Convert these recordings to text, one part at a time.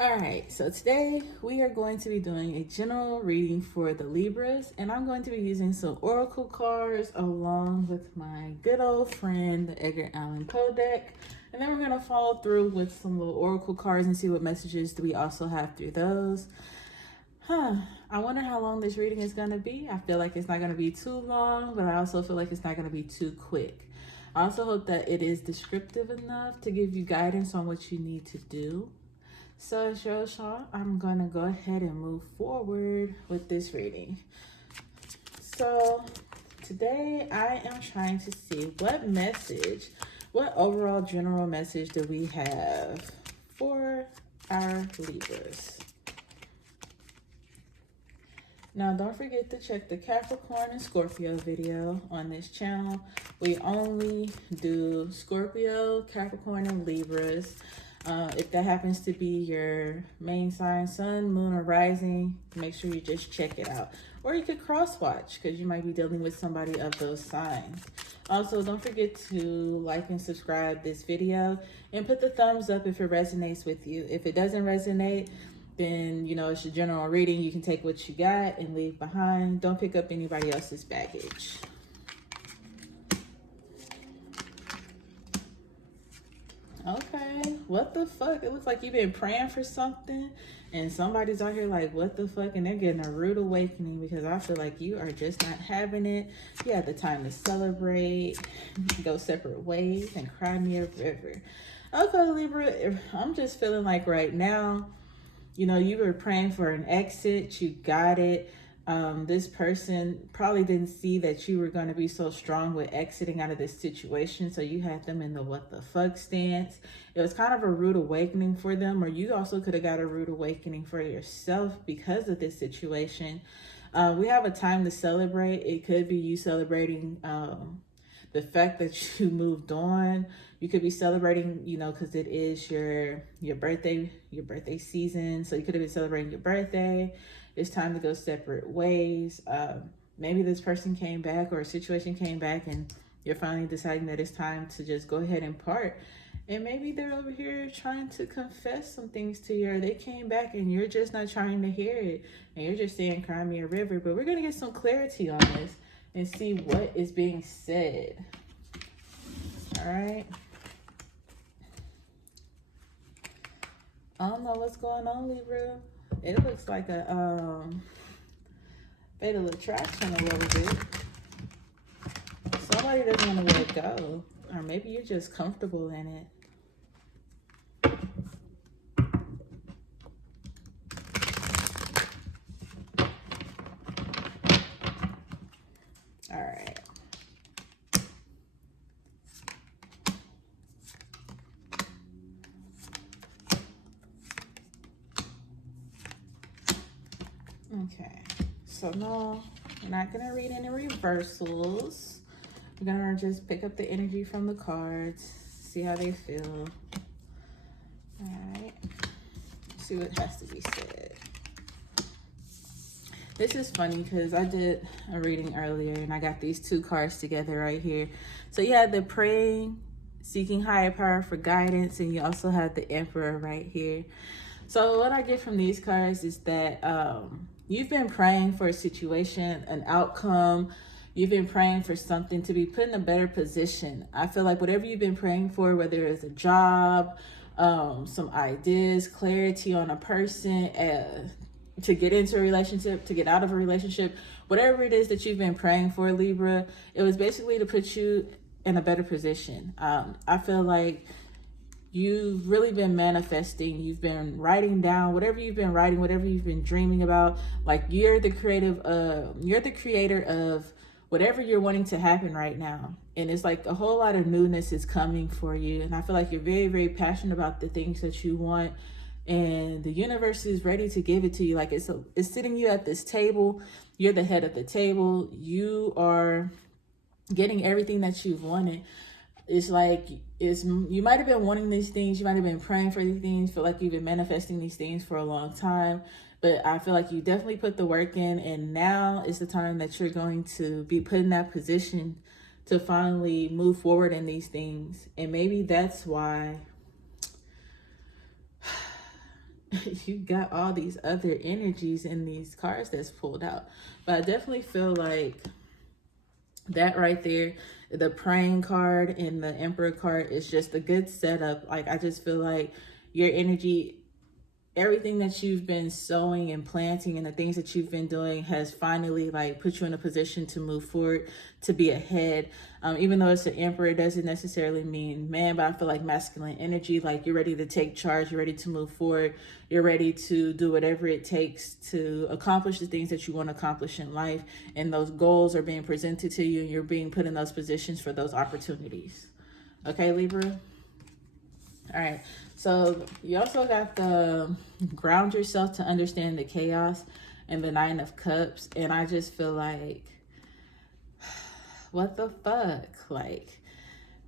All right, so today we are going to be doing a general reading for the Libras, and I'm going to be using some oracle cards along with my good old friend, the Edgar Allan Poe deck. And then we're going to follow through with some little oracle cards and see what messages do we also have through those. I wonder how long this reading is going to be. I feel like it's not going to be too long, but I also feel like it's not going to be too quick. I also hope that it is descriptive enough to give you guidance on what you need to do. So as usual, I'm going to go ahead and move forward with this reading. So today I am trying to see what overall general message do we have for our Libras. Now, don't forget to check the Capricorn and Scorpio video on this channel. We only do Scorpio, Capricorn, and Libras. If that happens to be your main sign, sun, moon, or rising, make sure you just check it out. Or you could cross-watch because you might be dealing with somebody of those signs. Also, don't forget to like and subscribe this video and put the thumbs up if it resonates with you. If it doesn't resonate, then, you know, it's your general reading. You can take what you got and leave behind. Don't pick up anybody else's baggage. Okay, what the fuck? It looks like you've been praying for something and somebody's out here like, what the fuck? And they're getting a rude awakening because I feel like you are just not having it. You had the time to celebrate, go separate ways, and Crimea River. Okay, Libra, I'm just feeling like right now, you know, you were praying for an exit, you got it. This person probably didn't see that you were going to be so strong with exiting out of this situation. So you had them in the what the fuck stance. It was kind of a rude awakening for them, or you also could have got a rude awakening for yourself because of this situation. We have a time to celebrate. It could be you celebrating the fact that you moved on. You could be celebrating, you know, because it is your birthday season. So you could have been celebrating your birthday. It's time to go separate ways. Maybe this person came back or a situation came back and you're finally deciding that it's time to just go ahead and part. And maybe they're over here trying to confess some things to you, or they came back and you're just not trying to hear it. And you're just saying Crimea River. But we're going to get some clarity on this and see what is being said. All right. I don't know what's going on, Libra. It looks like a fatal attraction a little bit. Somebody doesn't want to let go. Or maybe you're just comfortable in it. All right. Okay, so no, we're not going to read any reversals. We're going to just pick up the energy from the cards, see how they feel. All right, see what has to be said. This is funny because I did a reading earlier and I got these two cards together right here. So you had the praying, seeking higher power for guidance, and you also have the Emperor right here. So what I get from these cards is that you've been praying for a situation, an outcome. You've been praying for something to be put in a better position. I feel like whatever you've been praying for, whether it's a job, some ideas, clarity on a person, to get into a relationship, to get out of a relationship, whatever it is that you've been praying for, Libra, it was basically to put you in a better position. I feel like you've really been manifesting. You've been writing down whatever you've been writing, whatever you've been dreaming about. Like you're the creator of whatever you're wanting to happen right now. And it's like a whole lot of newness is coming for you. And I feel like you're very, very passionate about the things that you want. And the universe is ready to give it to you. Like it's sitting you at this table. You're the head of the table. You are getting everything that you've wanted. It's like you might have been wanting these things. You might have been praying for these things. Feel like you've been manifesting these things for a long time. But I feel like you definitely put the work in. And now is the time that you're going to be put in that position to finally move forward in these things. And maybe that's why you got all these other energies in these cards that's pulled out. But I definitely feel like that right there, the praying card and the Emperor card, is just a good setup. Like, I just feel like your energy, everything that you've been sowing and planting and the things that you've been doing has finally like put you in a position to move forward, to be ahead. Even though it's an Emperor, it doesn't necessarily mean man, but I feel like masculine energy, like you're ready to take charge, you're ready to move forward, you're ready to do whatever it takes to accomplish the things that you want to accomplish in life. And those goals are being presented to you and you're being put in those positions for those opportunities. Okay, Libra? All right, so you also got the ground yourself to understand the chaos and the Nine of Cups. And I just feel like, what the fuck? Like,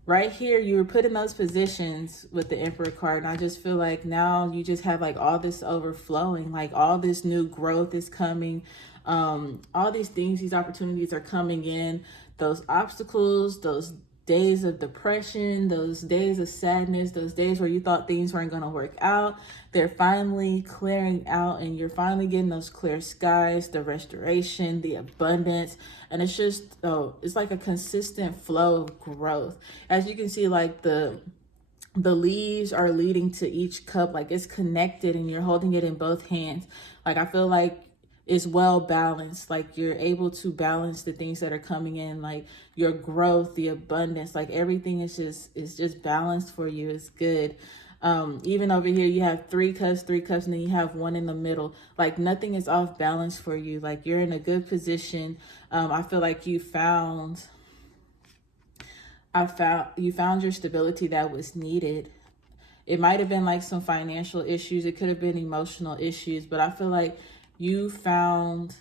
right here, you were put in those positions with the Emperor card. And I just feel like now you just have like all this overflowing, like all this new growth is coming. All these things, these opportunities are coming in. Those obstacles, those days of depression, those days of sadness, those days where you thought things weren't going to work out, they're finally clearing out and you're finally getting those clear skies, the restoration, the abundance. And it's just, it's like a consistent flow of growth. As you can see, like the leaves are leading to each cup, like it's connected and you're holding it in both hands. Like, I feel like is well balanced. Like, you're able to balance the things that are coming in, like your growth, the abundance, like everything is just balanced for you. It's good. Even over here you have three cups, and then you have one in the middle. Like, nothing is off balance for you. Like, you're in a good position. I feel like you found your stability that was needed. It might have been like some financial issues, it could have been emotional issues, but I feel like you found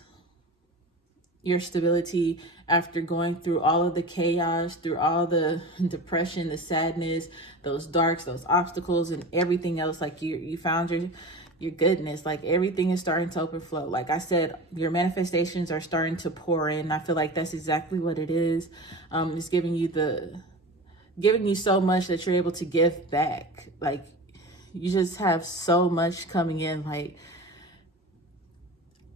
your stability after going through all of the chaos, through all the depression, the sadness, those darks, those obstacles, and everything else. Like, you found your goodness. Like, everything is starting to overflow. Like I said, your manifestations are starting to pour in. I feel like that's exactly what it is. It's giving you so much that you're able to give back. Like, you just have so much coming in. Like,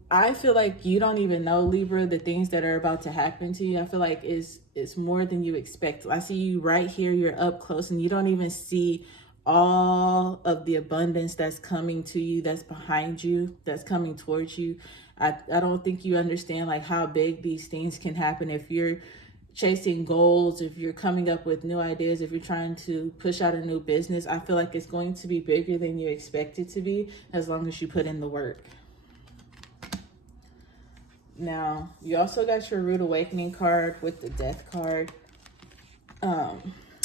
I feel like you don't even know, Libra, the things that are about to happen to you. I feel like it's more than you expect. I see you right here, you're up close, and you don't even see all of the abundance that's coming to you, that's behind you, that's coming towards you. I don't think you understand like how big these things can happen if you're chasing goals, if you're coming up with new ideas, if you're trying to push out a new business. I feel like it's going to be bigger than you expect it to be, as long as you put in the work. Now, you also got your Rude Awakening card with the Death card.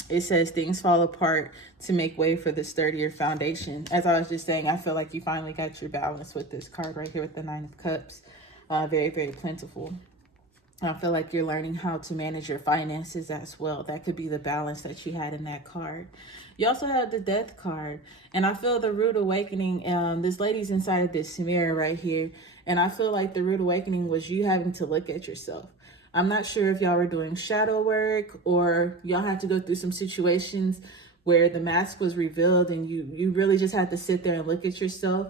It says things fall apart to make way for the sturdier foundation. As I was just saying, I feel like you finally got your balance with this card right here with the Nine of Cups. Very, very plentiful. I feel like you're learning how to manage your finances as well. That could be the balance that you had in that card. You also have the Death card. And I feel the Rude Awakening, this lady's inside of this mirror right here. And I feel like the Rude Awakening was you having to look at yourself. I'm not sure if y'all were doing shadow work or y'all had to go through some situations where the mask was revealed and you really just had to sit there and look at yourself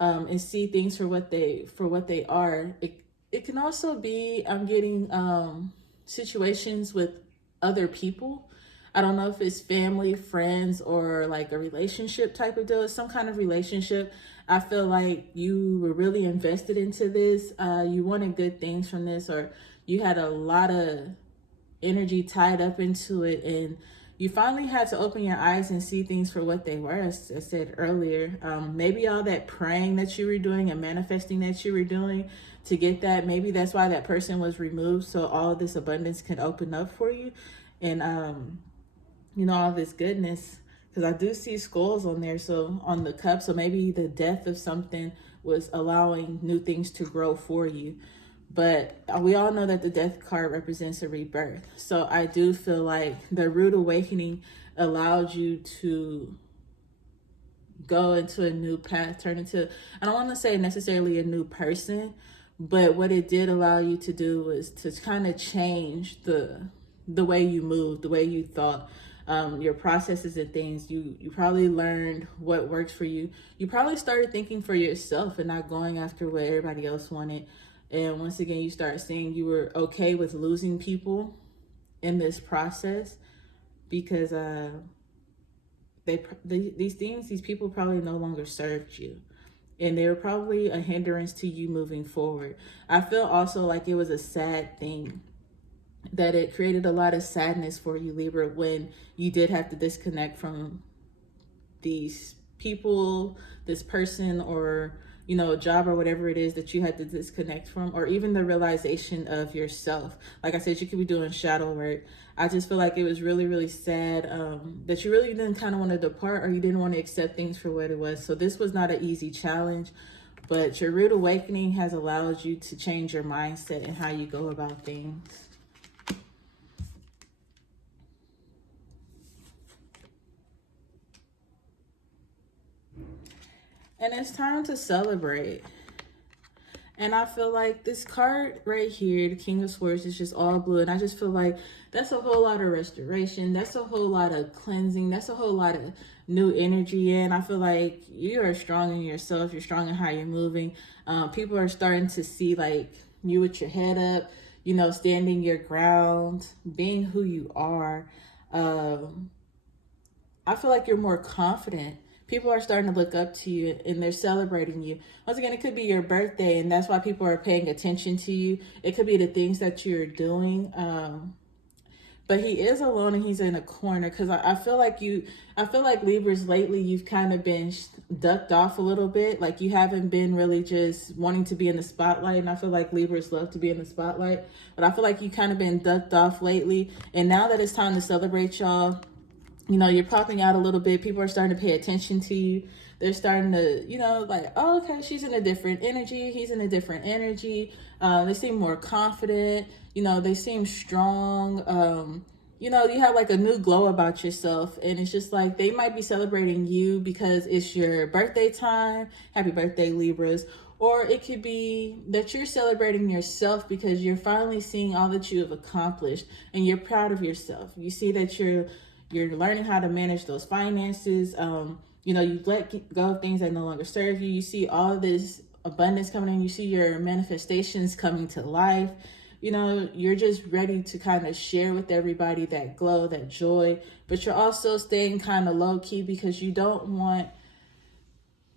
and see things for what they are. It can also be, I'm getting situations with other people. I don't know if it's family, friends, or like a relationship type of deal. It's some kind of relationship. I feel like you were really invested into this. You wanted good things from this, or you had a lot of energy tied up into it, and you finally had to open your eyes and see things for what they were, as I said earlier. Maybe all that praying that you were doing and manifesting that you were doing to get that, maybe that's why that person was removed, so all this abundance can open up for you. And all this goodness, because I do see skulls on there, so on the cup, so maybe the death of something was allowing new things to grow for you. But we all know that the Death card represents a rebirth. So I do feel like the Rude Awakening allowed you to go into a new path, turn into, I don't want to say necessarily a new person, but what it did allow you to do was to kind of change the way you moved, the way you thought. your processes and things. You probably learned what works for you. You probably started thinking for yourself and not going after what everybody else wanted. And once again, you start seeing you were okay with losing people in this process, because these people probably no longer served you, and they were probably a hindrance to you moving forward. I feel also like it was a sad thing, that it created a lot of sadness for you, Libra, when you did have to disconnect from these people, this person, or a job or whatever it is that you had to disconnect from, or even the realization of yourself. Like I said, you could be doing shadow work. I just feel like it was really, really sad that you really didn't kind of want to depart, or you didn't want to accept things for what it was. So this was not an easy challenge, but your rude awakening has allowed you to change your mindset and how you go about things. And it's time to celebrate. And I feel like this card right here, the King of Swords, is just all blue. And I just feel like that's a whole lot of restoration. That's a whole lot of cleansing. That's a whole lot of new energy. And I feel like you are strong in yourself. You're strong in how you're moving. People are starting to see like you with your head up, standing your ground, being who you are. I feel like you're more confident. People are starting to look up to you and they're celebrating you. Once again, it could be your birthday, and that's why people are paying attention to you. It could be the things that you're doing. But he is alone and he's in a corner, because I feel like Libras lately, you've kind of been ducked off a little bit. Like you haven't been really just wanting to be in the spotlight. And I feel like Libras love to be in the spotlight, but I feel like you kind of been ducked off lately. And now that it's time to celebrate y'all, you're popping out a little bit. People are starting to pay attention to you. They're starting to, like, oh, okay, she's in a different energy. He's in a different energy. They seem more confident. They seem strong. You have like a new glow about yourself. And it's just like they might be celebrating you because it's your birthday time. Happy birthday, Libras. Or it could be that you're celebrating yourself because you're finally seeing all that you have accomplished and you're proud of yourself. You see that you're learning how to manage those finances. You let go of things that no longer serve you. You see all this abundance coming in. You see your manifestations coming to life. You're just ready to kind of share with everybody that glow, that joy, but you're also staying kind of low key because you don't want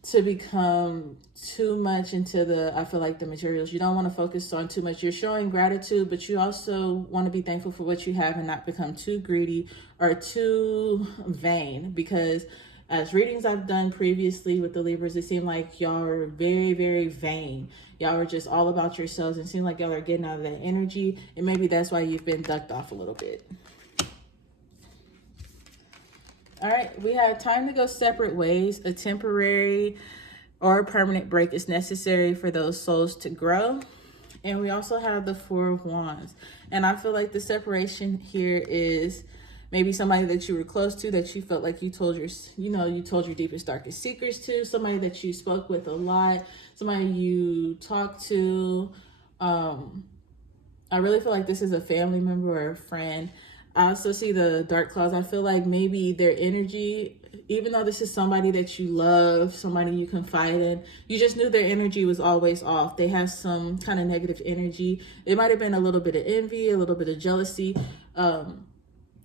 to become too much into the materials. You don't want to focus on too much. You're showing gratitude, but you also want to be thankful for what you have and not become too greedy or too vain, because as readings I've done previously with the Libras, it seemed like y'all are very, very vain. Y'all are just all about yourselves, and it seems like y'all are getting out of that energy, and maybe that's why you've been ducked off a little bit. All right, we have time to go separate ways. A temporary or a permanent break is necessary for those souls to grow. And we also have the Four of Wands. And I feel like the separation here is maybe somebody that you were close to, that you felt like you told your deepest, darkest secrets to, somebody that you spoke with a lot, somebody you talked to. I really feel like this is a family member or a friend. I also see the dark clouds. I feel like maybe their energy, even though this is somebody that you love, somebody you confide in, you just knew their energy was always off. They have some kind of negative energy. It might have been a little bit of envy, a little bit of jealousy,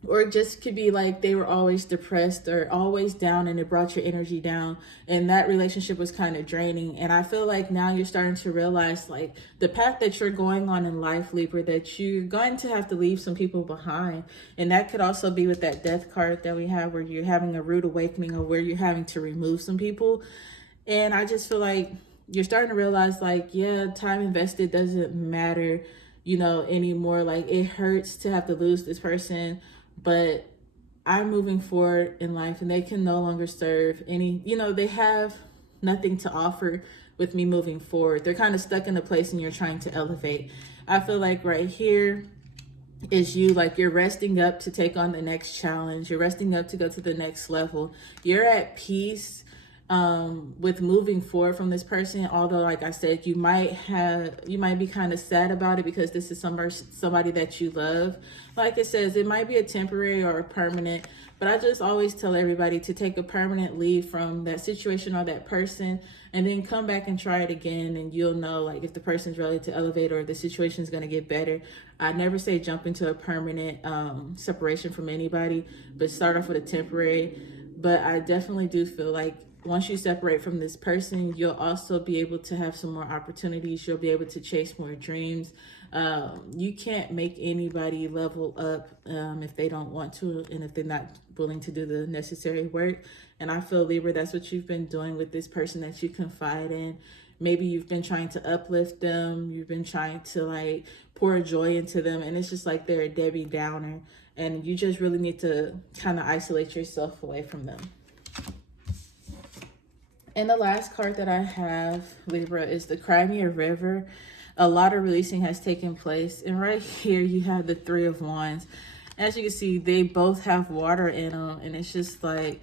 or it just could be like they were always depressed or always down, and it brought your energy down, and that relationship was kind of draining. And I feel like now you're starting to realize like the path that you're going on in life, Libra, that you're going to have to leave some people behind. And that could also be with that death card that we have, where you're having a rude awakening, or where you're having to remove some people. And I just feel like you're starting to realize like, yeah, time invested doesn't matter, anymore. Like it hurts to have to lose this person, but I'm moving forward in life, and they can no longer serve any, they have nothing to offer with me moving forward. They're kind of stuck in a place, and you're trying to elevate. I feel like right here is you, like you're resting up to take on the next challenge. You're resting up to go to the next level. You're at peace with moving forward from this person. Although, like I said, you might be kind of sad about it because this is somebody that you love. Like it says, it might be a temporary or a permanent, But I just always tell everybody to take a permanent leave from that situation or that person, and then come back and try it again, and you'll know like if the person's ready to elevate or the situation's going to get better. I never say jump into a permanent separation from anybody, but start off with a temporary. But I definitely do feel like once you separate from this person, you'll also be able to have some more opportunities. You'll be able to chase more dreams. You can't make anybody level up if they don't want to, and if they're not willing to do the necessary work. And I feel, Libra, that's what you've been doing with this person that you confide in. Maybe you've been trying to uplift them. You've been trying to like pour joy into them, and it's just like they're a Debbie Downer, and you just really need to kind of isolate yourself away from them. And the last card that I have, Libra, is the Crimea River. A lot of releasing has taken place. And right here, you have the Three of Wands. As you can see, they both have water in them. And it's just like,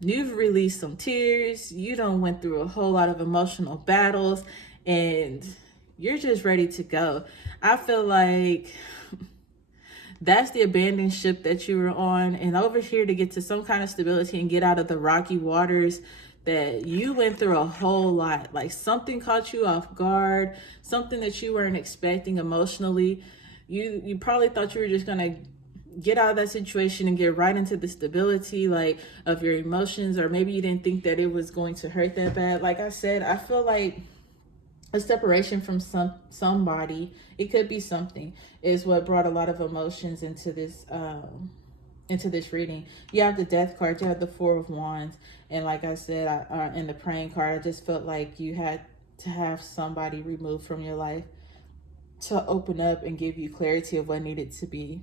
you've released some tears. You done went through a whole lot of emotional battles. And you're just ready to go. I feel like that's the abandoned ship that you were on. And over here to get to some kind of stability and get out of the rocky waters, that you went through a whole lot. Like something caught you off guard, something that you weren't expecting emotionally. You probably thought you were just gonna get out of that situation and get right into the stability like of your emotions, or maybe you didn't think that it was going to hurt that bad. Like I said, I feel like a separation from somebody, it could be something, is what brought a lot of emotions into this reading. You have the Death card, you have the Four of Wands, and like I said, in the Praying card, I just felt like you had to have somebody removed from your life to open up and give you clarity of what needed to be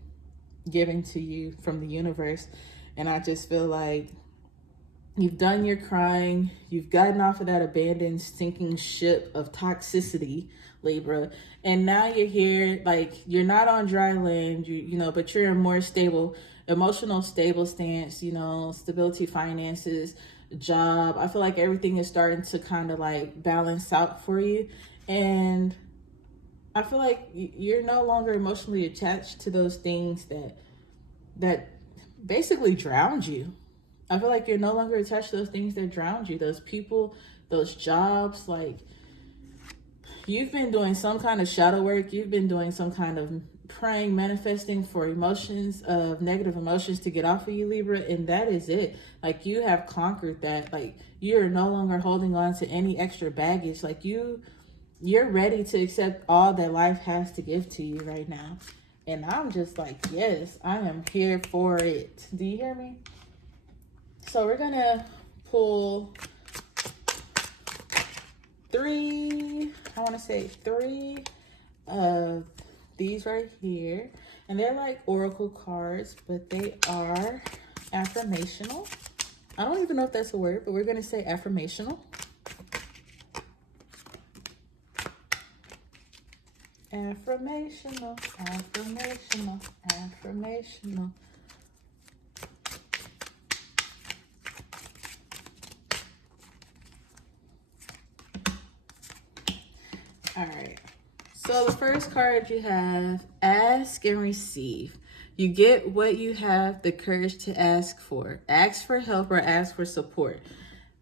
given to you from the universe. And I just feel like you've done your crying, you've gotten off of that abandoned, sinking ship of toxicity, Libra, and now you're here, like you're not on dry land, you know, but you're in more stable, emotional stable stance, you know, stability, finances, job. I feel like everything is starting to kind of like balance out for you, and I feel like you're no longer emotionally attached to those things that basically drowned you. I feel like you're no longer attached to those things that drowned you, those people, those jobs. Like you've been doing some kind of shadow work. You've been doing some kind of praying, manifesting for emotions, of negative emotions to get off of you, Libra. And that is it. Like you have conquered that. Like you're no longer holding on to any extra baggage. Like you're ready to accept all that life has to give to you right now. And I'm just like, yes, I am here for it. Do you hear me? So we're gonna pull three of these right here. And they're like oracle cards, but they are affirmational. I don't even know if that's a word, but we're gonna say affirmational. Affirmational, affirmational, affirmational. All right. So the first card you have, ask and receive. You get what you have the courage to ask for. Ask for help or ask for support.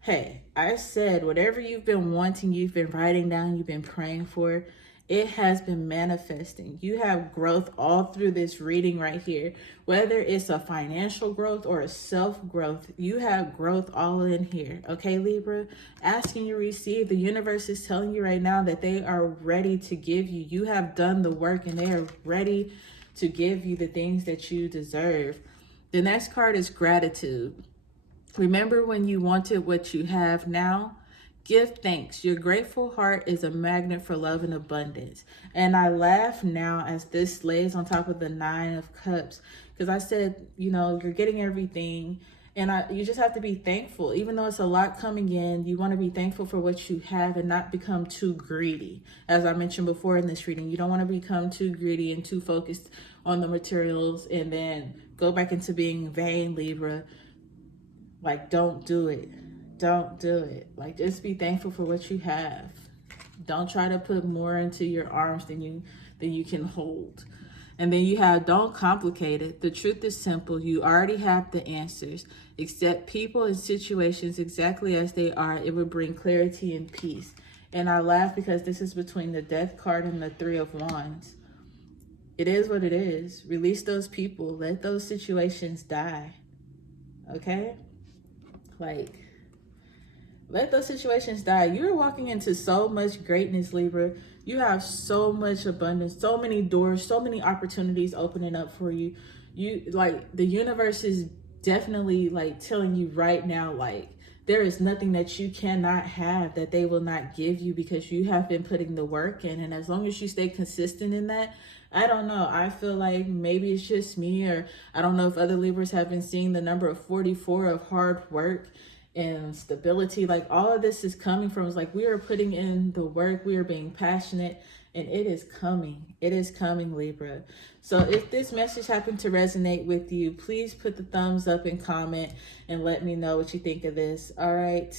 Hey, I said whatever you've been wanting, you've been writing down, you've been praying for, it has been manifesting. You have growth all through this reading right here. Whether it's a financial growth or a self-growth, you have growth all in here. Okay, Libra? Asking you receive. The universe is telling you right now that they are ready to give you. You have done the work and they are ready to give you the things that you deserve. The next card is gratitude. Remember when you wanted what you have now? Give thanks. Your grateful heart is a magnet for love and abundance. And I laugh now as this lays on top of the Nine of Cups, because I said, you know, you're getting everything, and you just have to be thankful. Even though it's a lot coming in, you want to be thankful for what you have and not become too greedy. As I mentioned before in this reading, you don't want to become too greedy and too focused on the materials and then go back into being vain, Libra. Like, don't do it. Don't do it. Like, just be thankful for what you have. Don't try to put more into your arms than you can hold. And then you have don't complicate it. The truth is simple. You already have the answers. Accept people and situations exactly as they are. It will bring clarity and peace. And I laugh because this is between the Death card and the Three of Wands. It is what it is. Release those people. Let those situations die. Okay? Like, let those situations die. You're walking into so much greatness, Libra. You have so much abundance, so many doors, so many opportunities opening up for you. The universe is definitely like telling you right now, like, there is nothing that you cannot have that they will not give you, because you have been putting the work in. And as long as you stay consistent in that, I don't know. I feel like maybe it's just me, or I don't know if other Libras have been seeing the number of 44 of hard work and stability. Like, all of this is coming from, it's like we are putting in the work, we are being passionate, and it is coming. It is coming, Libra. So if this message happened to resonate with you, please put the thumbs up and comment and let me know what you think of this. All right.